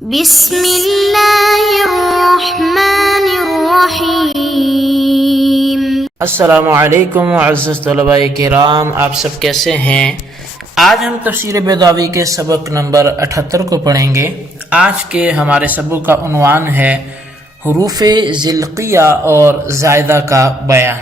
بسم اللہ الرحمن الرحیم۔ السلام علیکم معزز طلباء کرام، آپ سب کیسے ہیں؟ آج ہم تفسیر بیضاوی کے سبق نمبر 78 کو پڑھیں گے۔ آج کے ہمارے سبق کا عنوان ہے حروف ذلقیہ اور زائدہ کا بیان۔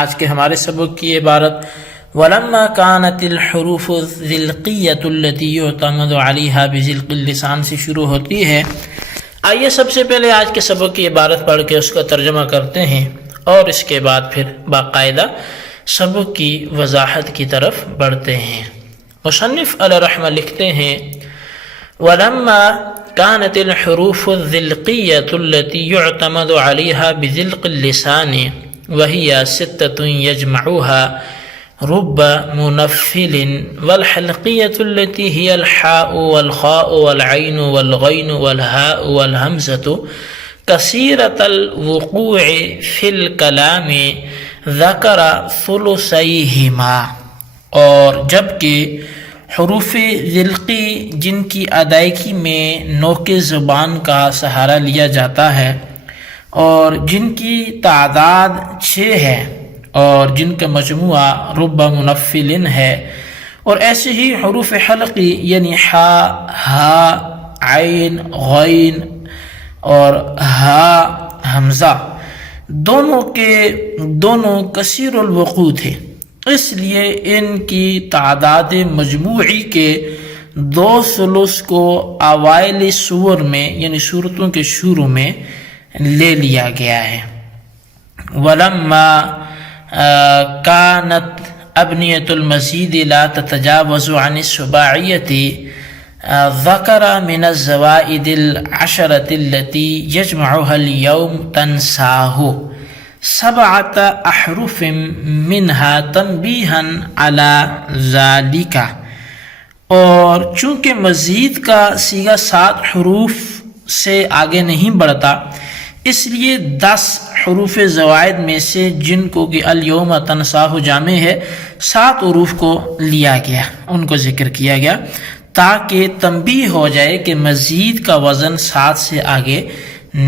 آج کے ہمارے سبق کی عبارت وَلَمَّا كَانَتِ الْحُرُوفُ الذِّلْقِيَّةُ الَّتِي يُعْتَمَدُ عَلَيْهَا بِذِلْقِ اللسان سے شروع ہوتی ہے۔ آئیے سب سے پہلے آج کے سبق کی عبارت پڑھ کے اس کا ترجمہ کرتے ہیں اور اس کے بعد پھر باقاعدہ سبق کی وضاحت کی طرف بڑھتے ہیں۔ مصنف علیہ رحمہ لکھتے ہیں وَلَمَّا كَانَتِ الْحُرُوفُ الذِّلْقِيَّةُ الَّتِي يُعْتَمَدُ عَلَيْهَا بِذِلْقِ اللسان وَهِيَ سِتَّةٌ يَجْمَعُهَا رب منفل والحلقية التي هي الحاء والخاء والعين والغين والهاء والهمزة كثيرة الوقوع في الكلام ذكر ثلثيهما، اور جبکہ حروف ذلقی جن کی ادائیگی میں نوک زبان کا سہارا لیا جاتا ہے اور جن کی تعداد 6 ہے اور جن کا مجموعہ رب منفل ہے، اور ایسے ہی حروف حلقی یعنی حا، ہا، عین، غین اور ہا حمزہ دونوں کثیر الوقوع تھے، اس لیے ان کی تعداد مجموعی کے 2 کو اوائل سور میں یعنی صورتوں کے شروع میں لے لیا گیا ہے۔ ولما كانت أبنية المزيد لا تتجاوز عن السباعية ذكر من الزوائد 10 التي يجمعها اليوم تنساه 7 أحرف منها تنبيها على ذلك، اور چونکہ مزید کا صیغہ 7 حروف سے آگے نہیں بڑھتا، اس لیے 10 حروف زوائد میں سے جن کو کہ الیوم تنساہ جامع ہے 7 حروف کو لیا گیا، ان کو ذکر کیا گیا تاکہ تنبیہ ہو جائے کہ مزید کا وزن 7 سے آگے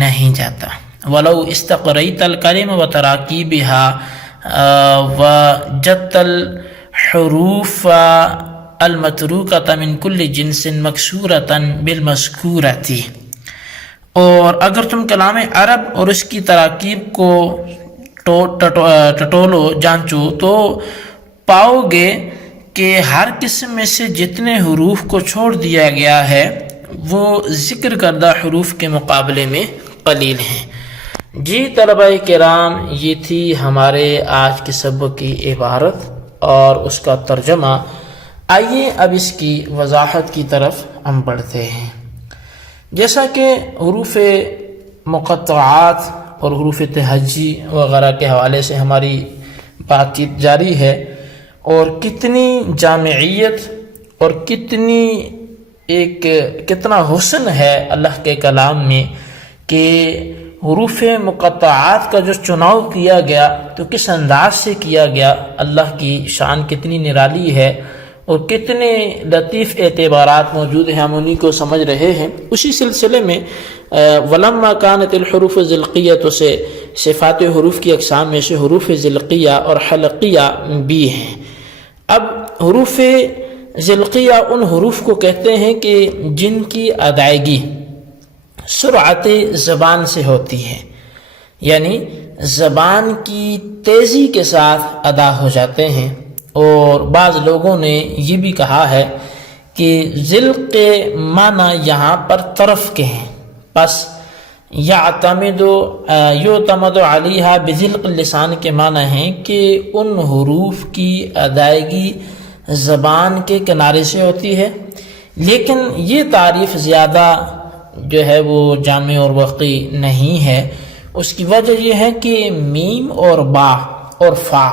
نہیں جاتا۔ وَلَوْ اسْتَقْرَيْتَ الْكَلِمَ وَتَرَاكِيبِهَا وَجَدْتَ الْحُرُوفَ الْمَتْرُوكَةَ مِنْ كُلِّ جِنْسٍ مَكْسُورَةً بِالْمَذْكُورَةِ، اور اگر تم کلام عرب اور اس کی تراکیب کو ٹٹولو جانچو تو پاؤ گے کہ ہر قسم میں سے جتنے حروف کو چھوڑ دیا گیا ہے وہ ذکر کردہ حروف کے مقابلے میں قلیل ہیں۔ جی طلباء کرام، یہ تھی ہمارے آج کے سبق کی عبارت اور اس کا ترجمہ۔ آئیے اب اس کی وضاحت کی طرف ہم بڑھتے ہیں۔ جیسا کہ حروف مقطعات اور حروف تہجی وغیرہ کے حوالے سے ہماری بات چیت جاری ہے، اور کتنی جامعیت اور کتنا حسن ہے اللہ کے کلام میں کہ حروف مقطعات کا جو چناؤ کیا گیا تو کس انداز سے کیا گیا، اللہ کی شان کتنی نرالی ہے اور کتنے لطیف اعتبارات موجود ہیں، ہم انہی کو سمجھ رہے ہیں۔ اسی سلسلے میں وَلَمَّا كَانَتِ الْحُرُوفُ الذِّلْقِيَّةُ سے صفات حروف کی اقسام میں سے حروف ذلقیہ اور حلقیہ بھی ہیں۔ اب حروف ذلقیہ ان حروف کو کہتے ہیں کہ جن کی ادائیگی سرعت زبان سے ہوتی ہے، یعنی زبان کی تیزی کے ساتھ ادا ہو جاتے ہیں، اور بعض لوگوں نے یہ بھی کہا ہے کہ ذلق کے معنی یہاں پر طرف کے ہیں، پس یعتمد علیہا بذلق اللسان کے معنی ہیں کہ ان حروف کی ادائیگی زبان کے کنارے سے ہوتی ہے، لیکن یہ تعریف زیادہ جو ہے وہ جامع اور واقعی نہیں ہے۔ اس کی وجہ یہ ہے کہ میم اور با اور فا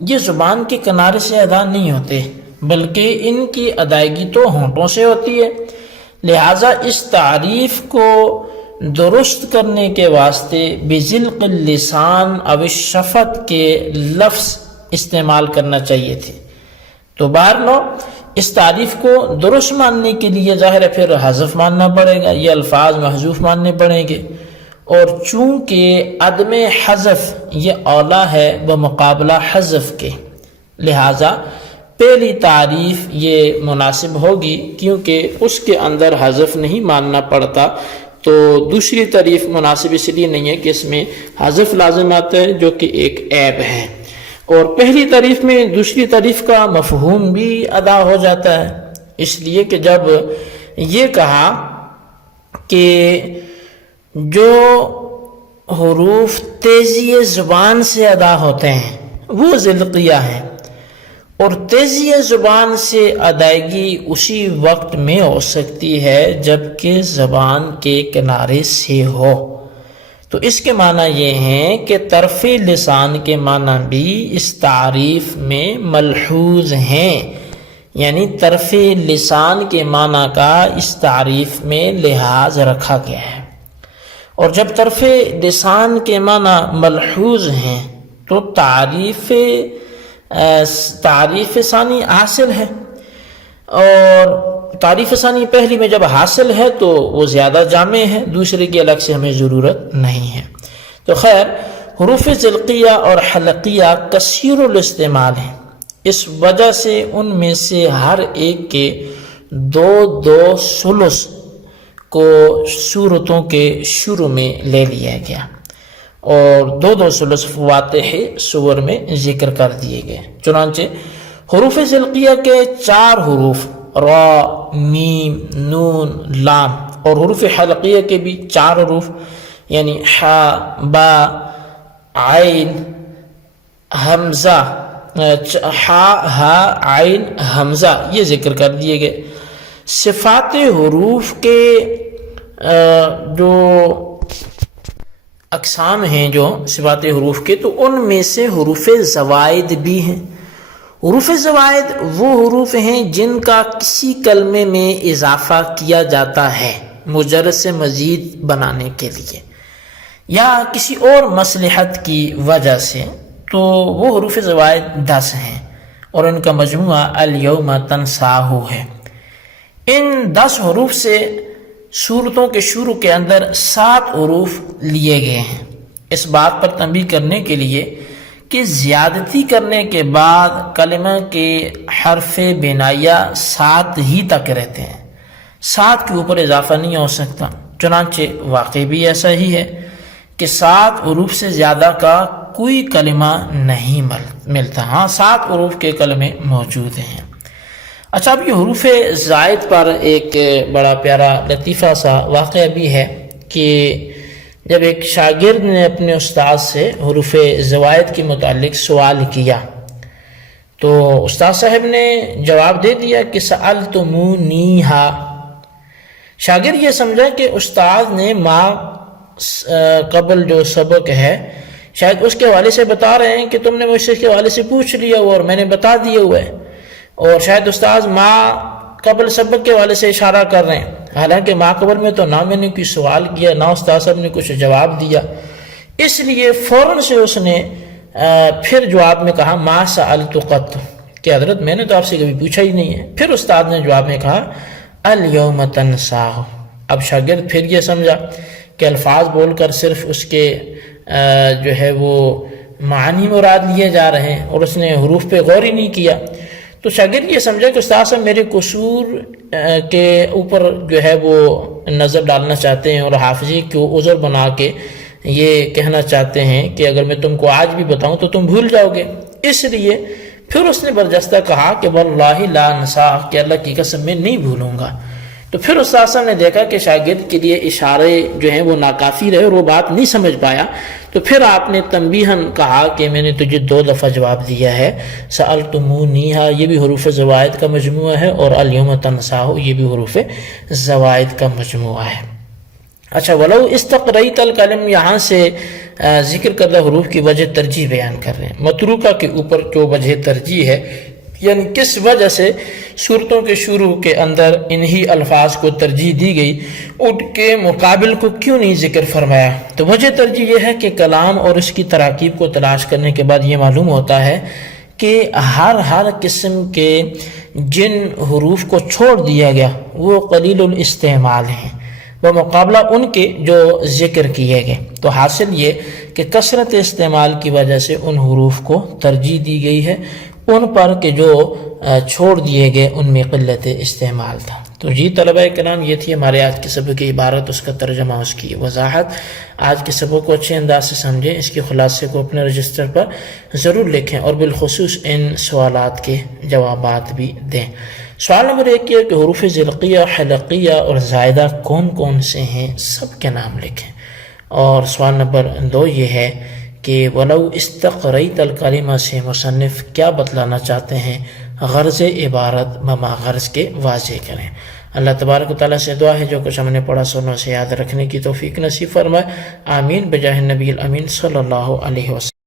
یہ زبان کے کنارے سے ادا نہیں ہوتے، بلکہ ان کی ادائیگی تو ہونٹوں سے ہوتی ہے، لہٰذا اس تعریف کو درست کرنے کے واسطے بذلق اللسان او الشفت کے لفظ استعمال کرنا چاہیے تھے۔ تو بہرحال اس تعریف کو درست ماننے کے لیے ظاہر ہے پھر حذف ماننا پڑے گا، یہ الفاظ محذوف ماننے پڑیں گے، اور چونکہ عدم حذف یہ اولا ہے بمقابلہ حذف کے، لہٰذا پہلی تعریف یہ مناسب ہوگی کیونکہ اس کے اندر حذف نہیں ماننا پڑتا، تو دوسری تعریف مناسب اس لیے نہیں ہے کہ اس میں حذف لازم آتا ہے جو کہ ایک عیب ہے، اور پہلی تعریف میں دوسری تعریف کا مفہوم بھی ادا ہو جاتا ہے، اس لیے کہ جب یہ کہا کہ جو حروف تیزی زبان سے ادا ہوتے ہیں وہ ذلقیہ ہیں، اور تیزی زبان سے ادائیگی اسی وقت میں ہو سکتی ہے جب کہ زبان کے کنارے سے ہو، تو اس کے معنی یہ ہیں کہ طرف لسان کے معنی بھی اس تعریف میں ملحوظ ہیں، یعنی طرف لسان کے معنی کا اس تعریف میں لحاظ رکھا گیا ہے، اور جب طرف لسان کے معنی ملحوظ ہیں تو تعریف ثانی حاصل ہے، اور تعریف ثانی پہلی میں جب حاصل ہے تو وہ زیادہ جامع ہے، دوسرے کی الگ سے ہمیں ضرورت نہیں ہے۔ تو خیر، حروف ذلقیہ اور حلقیہ کثیر الاستعمال ہیں، اس وجہ سے ان میں سے ہر ایک کے دو ثلث کو صورتوں کے شروع میں لے لیا گیا، اور دو ثلث فواتح سور میں ذکر کر دیے گئے۔ چنانچہ حروف ذلقیہ کے 4 حروف را، میم، نون، لام، اور حروف حلقیہ کے بھی 4 حروف یعنی ح، با، عین، حمزہ، ح، ہ، عین، حمزہ یہ ذکر کر دیے گئے۔ صفات حروف کے جو اقسام ہیں، جو صفات حروف کے، تو ان میں سے حروف زوائد بھی ہیں۔ حروف زوائد وہ حروف ہیں جن کا کسی کلمے میں اضافہ کیا جاتا ہے مجرد سے مزید بنانے کے لیے یا کسی اور مصلحت کی وجہ سے، تو وہ حروف زوائد 10 ہیں، اور ان کا مجموعہ الیوم تنساہ ہے۔ ان 10 حروف سے صورتوں کے شروع کے اندر 7 حروف لیے گئے ہیں، اس بات پر تنبیہ کرنے کے لیے کہ زیادتی کرنے کے بعد کلمہ کے حرف بنائیہ 7 ہی تک رہتے ہیں، 7 کے اوپر اضافہ نہیں ہو سکتا۔ چنانچہ واقع بھی ایسا ہی ہے کہ 7 حروف سے زیادہ کا کوئی کلمہ نہیں ملتا، ہاں 7 حروف کے کلمے موجود ہیں۔ اچھا، اب یہ حروف زائد پر ایک بڑا پیارا لطیفہ سا واقعہ بھی ہے کہ جب ایک شاگرد نے اپنے استاد سے حروف زوائد کے متعلق سوال کیا تو استاد صاحب نے جواب دے دیا کہ سألتمونیہا۔ شاگرد یہ سمجھا کہ استاد نے ما قبل جو سبق ہے شاید اس کے حوالے سے بتا رہے ہیں کہ تم نے مجھ سے اس کے حوالے سے پوچھ لیا ہوا اور میں نے بتا دیا ہوا ہے، اور شاید استاد ما قبل سبق کے حوالے سے اشارہ کر رہے ہیں، حالانکہ ما قبل میں تو نہ میں نے کوئی سوال کیا نہ استاد صاحب نے کچھ جواب دیا، اس لیے فوراً سے اس نے پھر جواب میں کہا ما سألت قط، کہ حضرت میں نے تو آپ سے کبھی پوچھا ہی نہیں ہے۔ پھر استاد نے جواب میں کہا الیوم تنساہ۔ اب شاگرد پھر یہ سمجھا کہ الفاظ بول کر صرف اس کے جو ہے وہ معنی مراد لیے جا رہے ہیں، اور اس نے حروف پہ غور ہی نہیں کیا، تو شاگرد یہ سمجھا کہ استاد صاحب میرے قصور کے اوپر جو ہے وہ نظر ڈالنا چاہتے ہیں اور حافظی کو عذر بنا کے یہ کہنا چاہتے ہیں کہ اگر میں تم کو آج بھی بتاؤں تو تم بھول جاؤ گے، اس لیے پھر اس نے برجستہ کہا کہ واللہ لا نساہ، کہ اللہ کی قسم میں نہیں بھولوں گا۔ تو پھر استاد صاحب نے دیکھا کہ شاگرد کے لیے اشارے جو ہیں وہ ناکافی رہے اور وہ بات نہیں سمجھ پایا، تو پھر آپ نے تنبیہاً کہا کہ میں نے تجھے 2 دفعہ جواب دیا ہے، سألتمونیہا یہ بھی حروف زوائد کا مجموعہ ہے، اور الیوم تنساہ یہ بھی حروف زوائد کا مجموعہ ہے۔ اچھا، ولو استقرئت الکلم، یہاں سے ذکر کردہ حروف کی وجہ ترجیح بیان کر رہے ہیں، متروکہ کے اوپر جو وجہ ترجیح ہے، یعنی کس وجہ سے صورتوں کے شروع کے اندر انہی الفاظ کو ترجیح دی گئی، ان کے مقابل کو کیوں نہیں ذکر فرمایا، تو وجہ ترجیح یہ ہے کہ کلام اور اس کی تراکیب کو تلاش کرنے کے بعد یہ معلوم ہوتا ہے کہ ہر قسم کے جن حروف کو چھوڑ دیا گیا وہ قلیل الاستعمال ہیں بمقابلہ ان کے جو ذکر کیے گئے. تو حاصل یہ کہ کثرت استعمال کی وجہ سے ان حروف کو ترجیح دی گئی ہے ان پر کہ جو چھوڑ دیے گئے ان میں قلت استعمال تھا. تو جی طلبہ کرام، یہ تھی ہمارے آج کے سبق کی عبارت، اس کا ترجمہ، اس کی وضاحت. آج کے سبق کو اچھے انداز سے سمجھیں، اس کے خلاصے کو اپنے رجسٹر پر ضرور لکھیں اور بالخصوص ان سوالات کے جوابات بھی دیں. سوال نمبر 1 یہ کہ حروف ذلقیہ، حلقیہ اور زائدہ کون کون سے ہیں، سب کے نام لکھیں. اور سوال نمبر 2 یہ ہے کہ ولو استقریت الکلمہ سے مصنف کیا بتلانا چاہتے ہیں، غرض عبارت مما غرض کے واضح کریں. اللہ تبارک و تعالیٰ سے دعا ہے جو کچھ ہم نے پڑھا سنوں سے یاد رکھنے کی توفیق نصیب فرمائے. آمین بجاہ النبی الامین صلی اللہ علیہ وسلم.